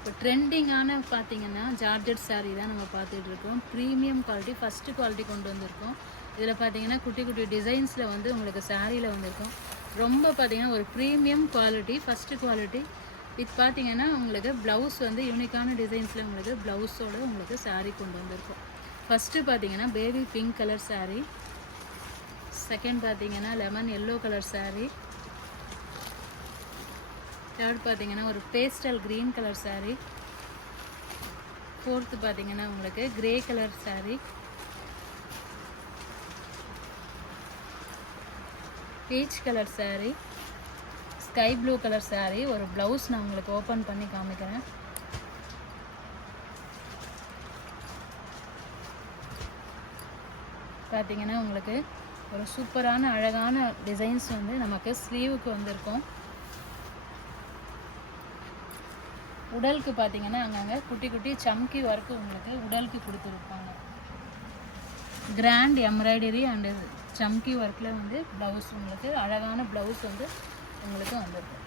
இப்போ ட்ரெண்டிங்கான பார்த்தீங்கன்னா ஜார்ஜெட் சாரீ தான் நம்ம பார்த்துட்டு இருக்கோம். ப்ரீமியம் குவாலிட்டி, ஃபஸ்ட்டு குவாலிட்டி கொண்டு வந்திருக்கோம். இதில் பார்த்தீங்கன்னா குட்டி குட்டி டிசைன்ஸில் வந்து உங்களுக்கு சாரியில் வந்திருக்கும். ரொம்ப பார்த்தீங்கன்னா ஒரு ப்ரீமியம் குவாலிட்டி, ஃபஸ்ட்டு குவாலிட்டி. இது பார்த்தீங்கன்னா உங்களுக்கு ப்ளவுஸ் வந்து யூனிக்கான டிசைன்ஸில் உங்களுக்கு ப்ளவுஸோடு உங்களுக்கு சாரீ கொண்டு வந்திருக்கும். ஃபஸ்ட்டு பார்த்தீங்கன்னா baby pink colour sari, second பார்த்தீங்கன்னா lemon yellow colour sari, third பார்த்தீங்கன்னா ஒரு pastel green colour sari, fourth பார்த்தீங்கன்னா உங்களுக்கு grey colour sari, peach colour sari, sky blue colour sari. ஒரு ப்ளவுஸ் நான் உங்களுக்கு ஓப்பன் பண்ணி காமிக்கிறேன். பார்த்தீங்கன்னா உங்களுக்கு ஒரு சூப்பரான அழகான டிசைன்ஸ் வந்து நமக்கு ஸ்லீவுக்கு வந்திருக்கும். உடலுக்கு பார்த்தீங்கன்னா அங்கங்கே குட்டி குட்டி சம்கி ஒர்க்கு உங்களுக்கு உடலுக்கு கொடுத்துருப்பாங்க. கிராண்ட் எம்ப்ராய்டரி அண்டு சம்கி ஒர்க்கில் வந்து ப்ளவுஸ் உங்களுக்கு அழகான ப்ளவுஸ் வந்து உங்களுக்கு வந்திருக்கு.